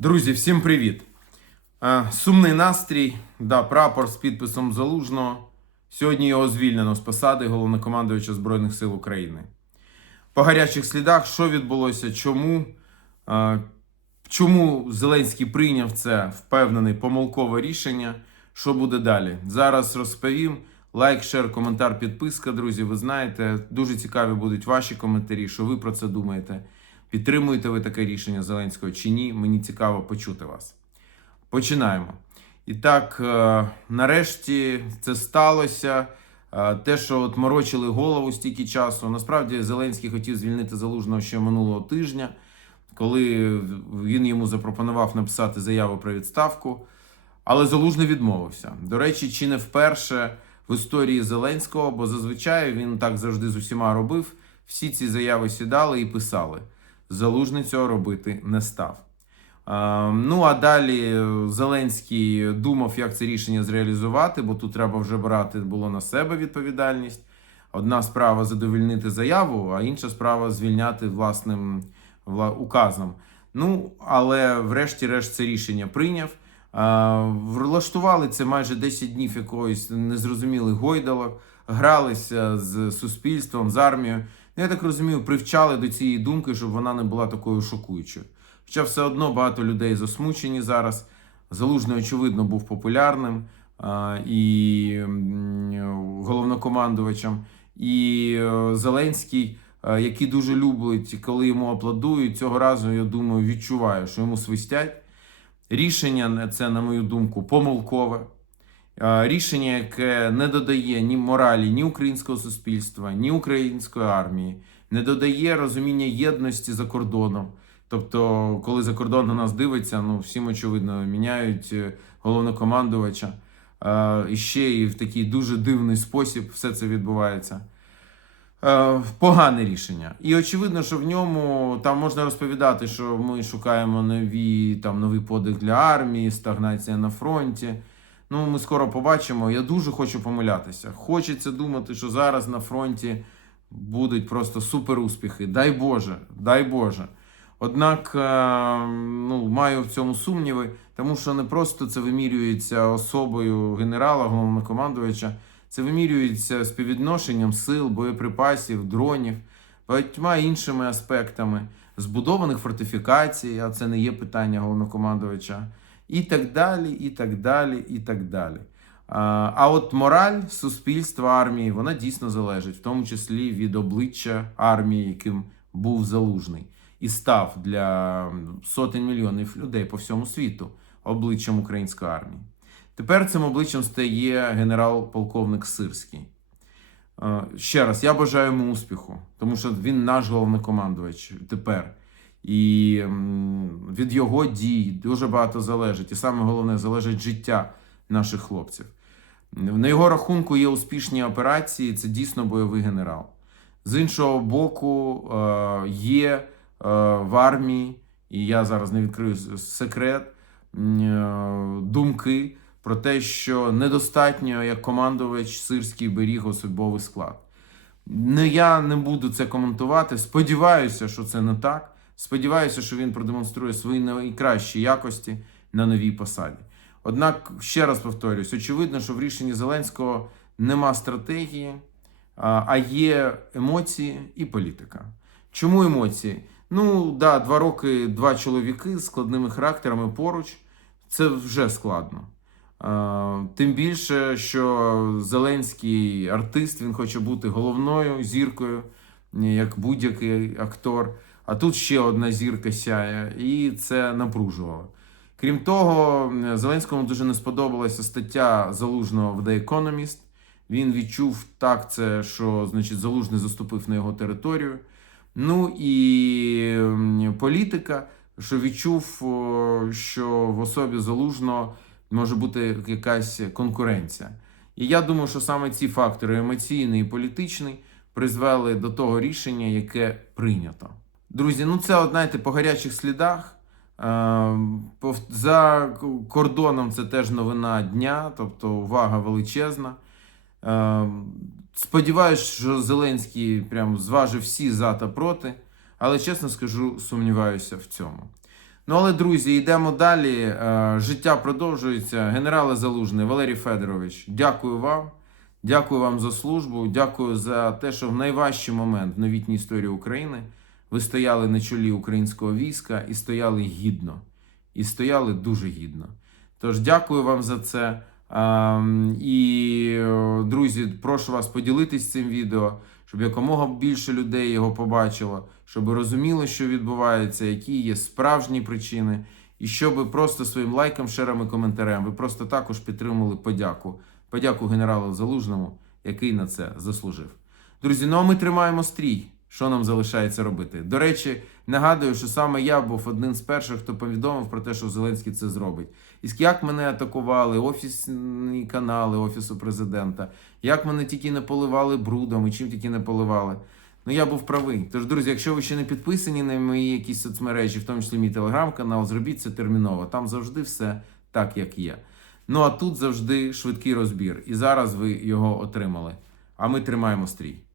Друзі, всім привіт! Е, Сумний настрій, да, прапор з підписом Залужного. Сьогодні його звільнено з посади головнокомандувача Збройних сил України. По гарячих слідах, що відбулося, чому, е, чому Зеленський прийняв це впевнений помилкове рішення, що буде далі? Зараз розповім. Лайк, шер, коментар, підписка, друзі. Ви знаєте, дуже цікаві будуть ваші коментарі, що ви про це думаєте. Підтримуєте ви таке рішення Зеленського чи ні? Мені цікаво почути вас. Починаємо. І так, е, нарешті це сталося. Е, Те, що от морочили голову стільки часу. Насправді Зеленський хотів звільнити залужного ще минулого тижня, коли він йому запропонував написати заяву про відставку. Але Залужний відмовився. До речі, чи не вперше в історії Зеленського, бо зазвичай він так завжди з усіма робив. Всі ці заяви сідали і писали. Залужний цього робити не став. Е, Ну а далі Зеленський думав, як це рішення зреалізувати, бо тут треба вже брати було на себе відповідальність. Одна справа задовольнити заяву, а інша справа звільняти власним указом. Ну, але врешті-решт це рішення прийняв. Е, Влаштували це майже 10 днів якогось незрозумілих гойдалок, гралися з суспільством, з армією. Я так розумію, привчали до цієї думки, щоб вона не була такою шокуючою. Хоча все одно багато людей засмучені зараз. Залужний, очевидно, був популярним а, і головнокомандувачем. І е, Зеленський, е, який дуже любить, коли йому аплодують, цього разу, я думаю, відчуває, що йому свистять. Рішення це, на мою думку, помилкове. Е, Рішення, яке не додає ні моралі, ні українського суспільства, ні української армії, не додає розуміння єдності за кордоном. Тобто, коли за кордон на нас дивиться, ну всім очевидно міняють е, головнокомандувача. Е, І ще і в такий дуже дивний спосіб все це відбувається. Погане рішення. І очевидно, що в ньому там можна розповідати, що ми шукаємо нові, там, новий подих для армії, стагнація на фронті. Ну, ми скоро побачимо. Я дуже хочу помилятися. Хочеться думати, що зараз на фронті будуть просто супер успіхи. Дай Боже, дай Боже. Однак е, ну, маю в цьому сумніви, тому що не просто це вимірюється особою генерала, головнокомандувача, це вимірюється співвідношенням сил, боєприпасів, дронів, багатьма іншими аспектами, збудованих фортифікацій, а це не є питання головнокомандувача, і так далі, і так далі, і так далі. А, от мораль суспільства армії, вона дійсно залежить, в тому числі від обличчя армії, яким був залужний, і став для сотень мільйонів людей по всьому світу обличчям української армії. Тепер цим обличчям стає генерал-полковник Сирський. Е, Ще раз, я бажаю йому успіху, тому що він наш головнокомандувач тепер. І від його дій дуже багато залежить. І саме головне залежить життя наших хлопців. На його рахунку є успішні операції, це дійсно бойовий генерал. З іншого боку, е, є е, в армії, і я зараз не відкрию секрет, е, думки про те, що недостатньо як командувач Сирський беріг особовий склад. Я не буду це коментувати. Сподіваюся, що це не так. Сподіваюся, що він продемонструє свої найкращі якості на новій посаді. Однак, ще раз повторюсь, очевидно, що в рішенні Зеленського нема стратегії, а є емоції і політика. Чому емоції? Ну, да, два роки, два чоловіки з складними характерами поруч це вже складно. Тим більше, що Зеленський артист, він хоче бути головною зіркою, як будь-який актор. А тут ще одна зірка сяє, і це напружувало. Крім того, Зеленському дуже не сподобалася стаття Залужного в The Economist. Він відчув так це, що значить Залужний заступив на його територію. Ну і політика, що відчув, що в особі Залужного може бути якась конкуренція. І я думаю, що саме ці фактори емоційний і політичний призвели до того рішення, яке прийнято. Друзі, ну це от, знаєте, по гарячих слідах. Е, За кордоном це теж новина дня, тобто увага величезна. Е, Сподіваюсь, що Зеленський прям зважив всі за та проти, але чесно скажу, сумніваюся в цьому. Ну але друзі, йдемо далі. Е, Життя продовжується. Генерале Залужний, Валерій Федорович, дякую вам. Дякую вам за службу. Дякую за те, що в найважчий момент в новітній історії України ви стояли на чолі українського війська і стояли гідно. І стояли дуже гідно. Тож дякую вам за це. І, друзі, прошу вас поділитись цим відео, щоб якомога більше людей його побачило, щоб розуміло, що відбувається, які є справжні причини, і щоб просто своїм лайком, і коментарем ви просто також підтримали подяку. Подяку генералу Залужному, який на це заслужив. Друзі, ну а ми тримаємо стрій. Що нам залишається робити? До речі, нагадую, що саме я був одним з перших, хто повідомив про те, що Зеленський це зробить. І як мене атакували офісні канали Офісу президента, як мене тільки не поливали брудом і чим тільки не поливали. Ну я був правий. Тож, друзі, якщо ви ще не підписані на мої якісь соцмережі, в тому числі мій телеграм-канал, зробіть це терміново. Там завжди все так, як є. Ну а тут завжди швидкий розбір. І зараз ви його отримали. А ми тримаємо стрій.